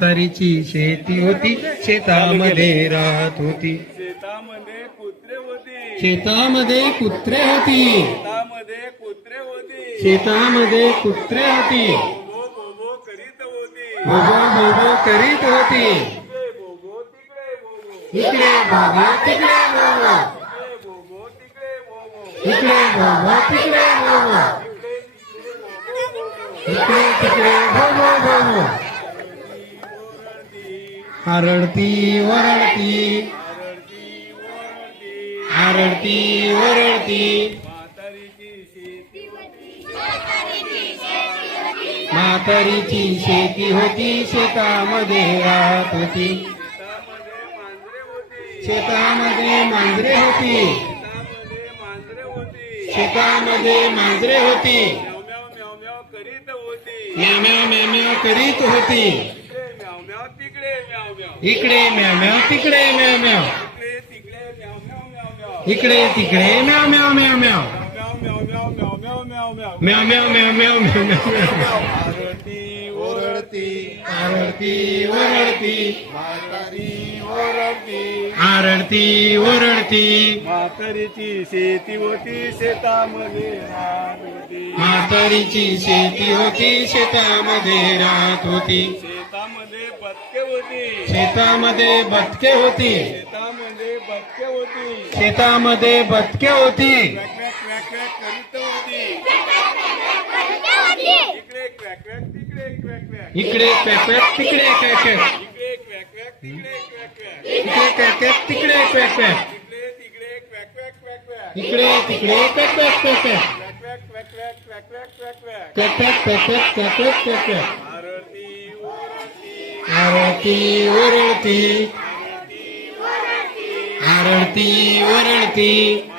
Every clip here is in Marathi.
म्हातारीची शेती होती शेतामध्ये राहत होती। शेतामध्ये कुत्रे होते। शेतामध्ये कुत्रे होती। शेतामध्ये कुत्रे होते। शेतामध्ये कुत्रे होती। भोगो भोगो करीत होते। भोगो करीत होती। इकडे भोगो तिकडे भोगो। इकडे भोगो तिकडे भोगो। इकडे तिकडे भोगो भोगो। आरडती वरडती आरडती वरडती म्हातारीची शेती होती शेतामध्ये राहत होती. शेतामध्ये मांजरे होते. शेतामध्ये मांजरे होती. शेतामध्ये मांजरे होते. शेतामध्ये तिकडे म्याव म्याव इकडे तिकडे म्याव म्याव. इकडे तिकडे म्याव म्याव म्याव म्याव. म्याव म्याव म्याव म्याव म्याव ओरडती आरडती वरडती म्हातारी ओरडती. आरडती वरडती म्हातारीची शेती होती शेतामध्ये राहत होती. म्हातारीची शेती होती शेतामध्ये राहत होती. होती शेतामध्ये बदके होती शेतामध्ये बदके होती शेतामध्ये बदके होती इकडे क्रॅक तिकडे क्रॅक इकडे क्रॅक तिकडे क्रॅक इकडे तिकडे क्रॅक क्रॅक इकडे क्रॅक क्रॅक तिकडे क्रॅक क्रॅक आरती वरळती आरती वरळती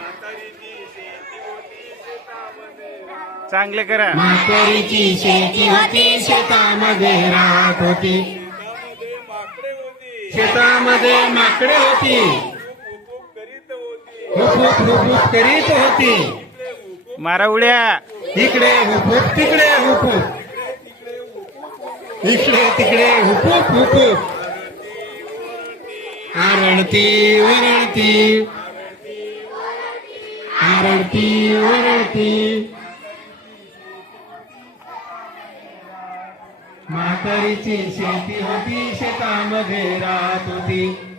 चांगले करा. मातरीची शेती होती शेतामध्ये राहत होती. शेतामध्ये माकडे होती. हुकूक हुकूक करीत होती. मारा उड्या. इकडे हुकूप तिकडे हुकूक इकडे तिकडे हुकूक हुकूक आरडती वरडती आरडती वरडती म्हातारीची शेती होती शेतामध्ये राहत होती.